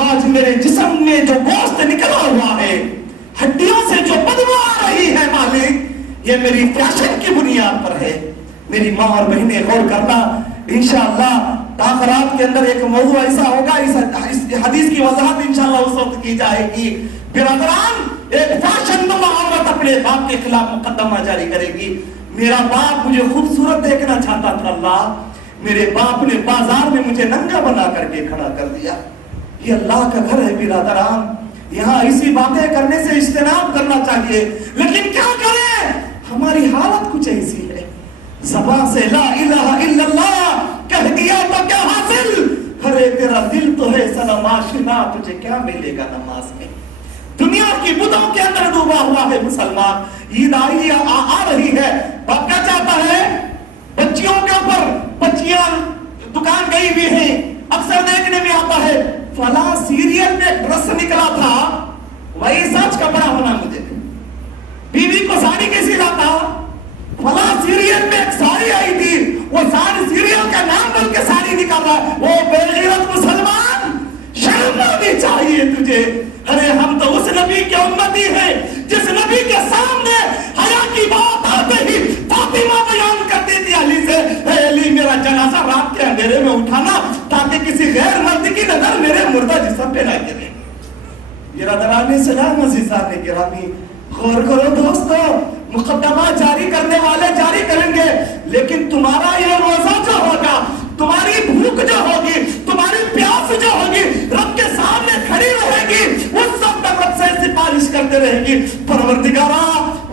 آج میرے جسم میں جو گوشت نکلا ہوا ہے، ہڈیوں سے جو بدبو آ رہی ہے مالک، یہ میری فیشن کی بنیاد پر ہے۔ میری ماں اور بہنیں غور کرنا، انشاءاللہ تاخرات کے اندر ایک موضوع ایسا ہوگا، اس حدیث کی وضاحت انشاءاللہ اس وقت کی جائے گی۔ برادران، ایک فیشن نما عورت اپنے باپ کے خلاف مقدمہ جاری کرے گی، میرا باپ مجھے خوبصورت دیکھنا چاہتا تھا، اللہ میرے باپ نے بازار میں مجھے ننگا بنا کر کے کھڑا کر دیا۔ یہ اللہ کا گھر ہے برادران، یہاں ایسی باتیں کرنے سے اجتناب کرنا چاہیے، لیکن کیا کریں، ہماری حالت کچھ ایسی ہے، زبان سے لا الہ الا اللہ کہہ دیا تو کیا حاصل، ارے تیرا دل تو ہے صنم آشنا، تجھے کیا ملے گا نماز میں؟ دنیا کی بدعوں کے اندر ڈوبا ہوا ہے مسلمان۔ عید آئی آ رہی ہے، باپ کیا چاہتا ہے، بچیوں کے اوپر، بچیاں دکان گئی بھی ہیں، اکثر دیکھنے میں آتا ہے فلاں سیریل میں ڈریس نکلا تھا، وہی سچ کپڑا ہونا مجھے، بیوی کو ساڑی کیسی لاتا، فلاں سیریل میں ایک ساڑی آئی تھی، وہ ساڑی سیریل کا نام بول کے ساڑی نکال رہا ہے، وہ بے غیرت مسلمان، شرم آنی چاہیے تجھے۔ ارے ہم تو اس نبی کے امتی ہیں جس نبی کے سامنے حیا کی بات آتے ہی فاطمہ بیان کرتی تھی علی سے، اے علی میرا جنازہ رات کے اندھیرے میں اٹھانا تاکہ کسی غیر مرد کی نظر میرے مردہ جسم پہ نہ گرے۔ برادران اسلام عزیزان گرامی، غور کرو دوستو، مقدمہ جاری کرنے والے جاری کریں گے، لیکن تمہارا یہ روزہ جو ہوگا، تمہاری بھوک جو ہوگی، تمہاری پیاس جو ہوگی، رب کے سامنے کھڑی رہے گی، اس وقت رب سے سفارش کرتے رہے گی، پروردگارا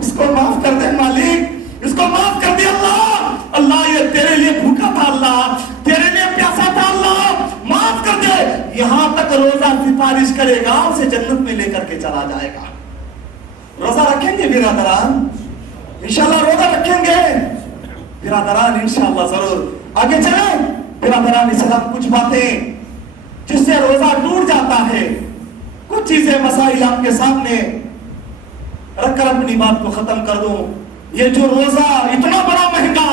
اس کو معاف کر دے مالک، اس کو معاف کر دے اللہ، اللہ یہ تیرے لیے بھوکا تھا، اللہ تیرے لیے پیاسا تھا، اللہ معاف کر دے۔ یہاں تک روزہ سفارش کرے گا، اسے جنت میں لے کر کے چلا جائے گا۔ روزہ رکھیں گے برادران، انشاءاللہ روزہ رکھیں گے برادران، انشاءاللہ ضرور۔ آگے چلیں برادران اسلام، کچھ باتیں جس سے روزہ ٹوٹ جاتا ہے، کچھ چیزیں مسائل آپ کے سامنے رکھ کر اپنی بات کو ختم کر دوں۔ یہ جو روزہ اتنا بڑا مہنگا،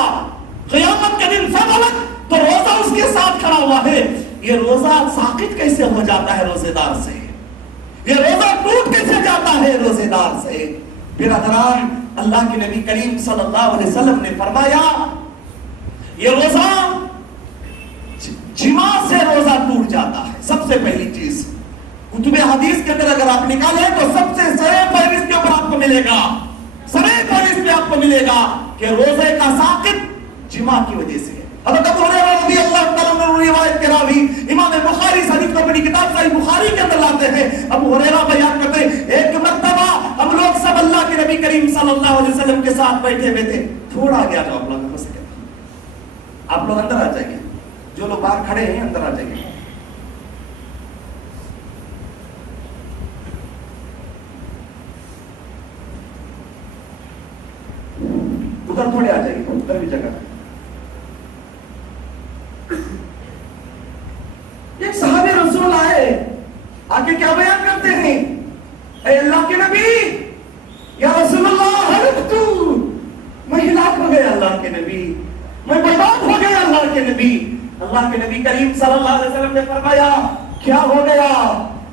قیامت کے دن سب الگ تو روزہ اس کے ساتھ کھڑا ہوا ہے، یہ روزہ ساقط کیسے ہو جاتا ہے روزے دار سے، یہ روزہ ٹوٹ کیسے جاتا ہے روزے دار سے؟ برادران، اللہ کے نبی کریم صلی اللہ علیہ وسلم نے فرمایا یہ روزہ جماع سے روزہ ٹوٹ جاتا ہے۔ سب سے پہلی چیز کتب حدیث کے اندر اگر آپ نکالیں تو سب سے سرے فہرست کے اوپر آپ کو ملے گا، سرے فہرست میں آپ کو ملے گا کہ روزے کا ساقط جماع کی وجہ سے ہے۔ حضرت ابو ہریرہ رضی اللہ تعالیٰ عنہ روایت کے راوی امام بخاری حدیث کو اپنی کتاب صحیح بخاری کے اندر لاتے ہیں، ابو ہریرہ بیان کرتے ہیں ایک مرتبہ ہم لوگ سب اللہ کے نبی کریم صلی اللہ علیہ وسلم کے ساتھ بیٹھے ہوئے تھے، تھوڑا گیا جو آپ لوگ بس کے آپ لوگ اندر آ جائیے، جو لوگ باہر کھڑے ہیں اندر آ جائیے، ادھر تھوڑے آ جائیے، ادھر بھی جگہ۔ ایک صحابی رسول آئے، آگے کیا بیان کرتے ہیں، اے اللہ کے نبی، یا رسول اللہ ہلکتو، میں ہلاک ہو گیا اللہ کے نبی، میں برباد ہو گیا اللہ کے نبی۔ اللہ کے نبی کریم صلی اللہ علیہ وسلم نے فرمایا کیا ہو گیا،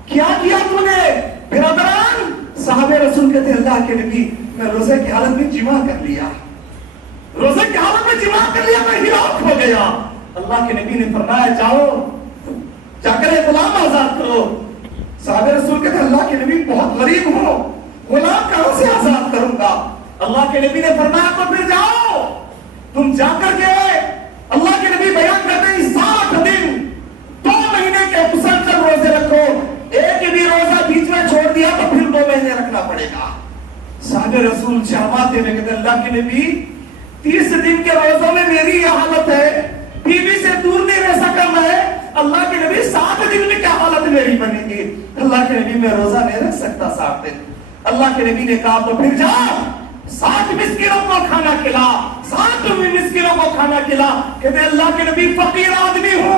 کیا کیا تو نے؟ برادران، صحابہ رسول کہتے ہیں اللہ کے نبی میں روزے کی حالت میں جماع کر لیا، روزے کی حالت میں جماع کر لیا، میں ہلاک ہو گیا۔ اللہ کے نبی نے فرمایا جاؤ جا کر غلام آزاد کرو۔ صحابہ رسول کہتے ہیں اللہ کے نبی بہت غریب ہو، غلام کہاں سے آزاد کروں گا؟ اللہ کے نبی نے فرمایا تو پھر جاؤ، تم جا کر کے اللہ کے نبی بیان کرتے ہیں 60 دن 2 مہینے کے مسلسل روزے رکھو، ایک بھی روزہ بیچ میں چھوڑ دیا تو پھر 2 مہینے رکھنا پڑے گا۔ صحابہ رسول شرماتے ہوئے کہتے ہیں اللہ کے نبی 30 دن کے روزوں میں میری یہ حالت ہے، بیوی سے دور نہیں رہ سکا میں، اللہ کے نبی 7 دن میں کیا حالت میری بنے گی؟ اللہ کے نبی میں روزہ نہیں رکھ سکتا 7 دن۔ اللہ کے نبی نے کہا تو پھر جا 60 مسکینوں کو کھانا کھلا، 60 مسکینوں کو کھانا کھلا۔ کہتے ہیں اللہ کے نبی فقیر آدمی ہو،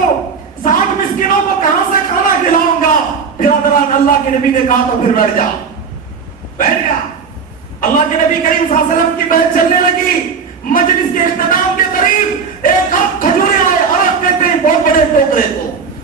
60 مسکینوں کو کہاں سے کھانا کھلاؤں گا؟ برادران، اللہ کے نبی نے کہا تو پھر بیٹھ جا، بیٹھ گیا۔ اللہ کے نبی کریم صلی اللہ علیہ وسلم کی بحث چلنے لگی، مجلس کے اختتام کے قریب ایک کھجورے آئے، عرب کہتے ہیں بہت بڑے ٹوکرے کو،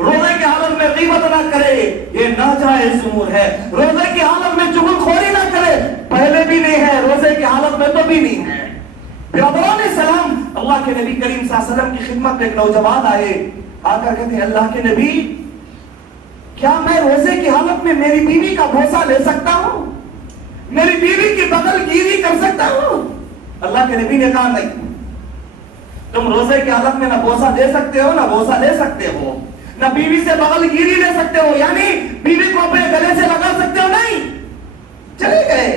روزے کی حالت میں غیبت نہ کرے، یہ ناجائز امور ہے۔ روزے کی حالت میں چغل خوری نہ کرے، پہلے بھی نہیں ہے، روزے کی حالت میں تو بھی نہیں ہے۔ برادران اسلام، اللہ کے نبی کریم صلی اللہ علیہ وسلم کی خدمت میں ایک نوجوان آئے، آ کر کہتے ہیں اللہ کے نبی کیا میں روزے کی حالت میں میری بیوی کا بوسہ لے سکتا ہوں، میری بیوی کی بغل گیری کر سکتا ہوں؟ اللہ کے نبی نے کہا نہیں، تم روزے کی حالت میں نہ بوسہ دے سکتے ہو، نہ بوسہ لے سکتے ہو، نہ بیوی سے بغل گیری لے سکتے ہو، یعنی بیوی کو اپنے گلے سے لگا سکتے ہو، نہیں۔ چلے گئے۔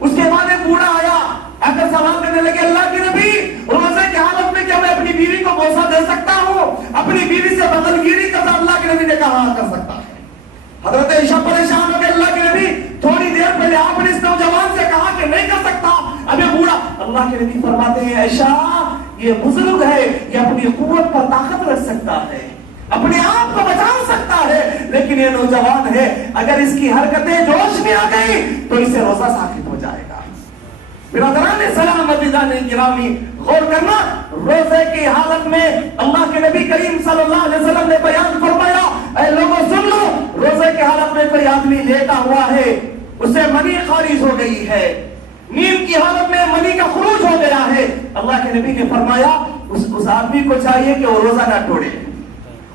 اس کے بعد ایک بوڑھا آیا، آ کر سوال کرنے لگے اللہ کے نبی روزے کی حالت میں کیا میں اپنی بیوی کو بوسہ دے سکتا ہوں، اپنی بیوی سے بغل گیری کرتا؟ اللہ کے نبی نے کہا کر سکتا ہے۔ حضرت عائشہ پریشان ہو گئے، اللہ کے نبی تھوڑی دیر پہلے آپ نے اس نوجوان سے کہا کہ نہیں کر سکتا، ابھی بوڑھا۔ اللہ کے نبی فرماتے ہیں عائشہ یہ بزرگ ہے، یہ اپنی قوت پر طاقت رکھ سکتا ہے، اپنے آپ کو بچا سکتا ہے، لیکن یہ نوجوان ہے، اگر اس کی حرکتیں جوش میں آ گئی تو اسے روزہ ساقط ہو جائے گا۔ برادران اسلام عزیزان گرامی، غور کرنا، روزے کی حالت میں اللہ کے نبی کریم صلی اللہ علیہ وسلم نے بیان فرمایا، اے لوگوں سن لو، روزے کی حالت میں کوئی آدمی لیٹا ہوا ہے، اسے منی خارج ہو گئی ہے، نیند کی حالت میں منی کا خروج ہو گیا ہے، اللہ کے نبی نے فرمایا اس آدمی کو چاہیے کہ وہ روزہ نہ توڑے،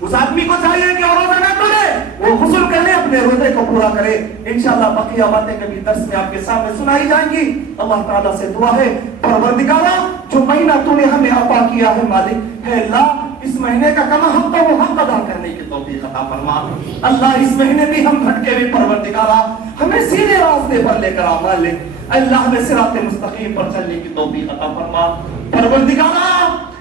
اس آدمی کو چاہیے کہ وہ روزہ نہ توڑے، وہ غسل کرے، اپنے روزے کو پورا کرے۔ انشاءاللہ بقیہ باتیں کبھی درس میں آپ کے سامنے سنائی جائیں گی۔ اللہ تعالیٰ سے دعا ہے پروردگارا جو مہینہ تو نے ہمیں عطا کیا ہے مالک ہے اللہ، اس مہینے کا کما حق تو وہ حق ادا کرنے کی توفیق عطا فرما۔ اللہ اس مہینے بھی ہم بھٹکے ہوئے پروردگارا ہمیں سیدھے راستے پر لے کر آ مالک، اللہ ہمیں صراط مستقیم پر چلنے کی توفیق عطا فرما۔ پروردگارا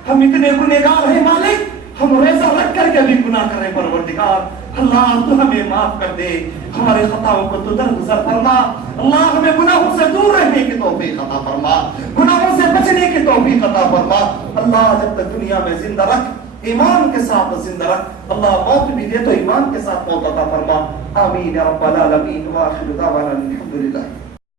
ہم اتنے گنہگار ہیں مالک، ہم روزہ رکھ کر کے بھی گناہ کر رہے پروردگار، اللہ تو ہمیں معاف کر دے، ہمارے خطاؤں کو تو درگزر فرما، اللہ ہمیں گناہوں سے دور رہنے کی توفیق عطا فرما، گناہوں سے بچنے کی توفیق عطا فرما۔ اللہ جب تک دنیا میں زندہ رکھ، ایمان کے ساتھ زندہ رکھ، اللہ موت بھی دے تو ایمان کے ساتھ موت عطا فرما۔ آمین یا رب العالمین، وآخر دعوانا الحمدللہ۔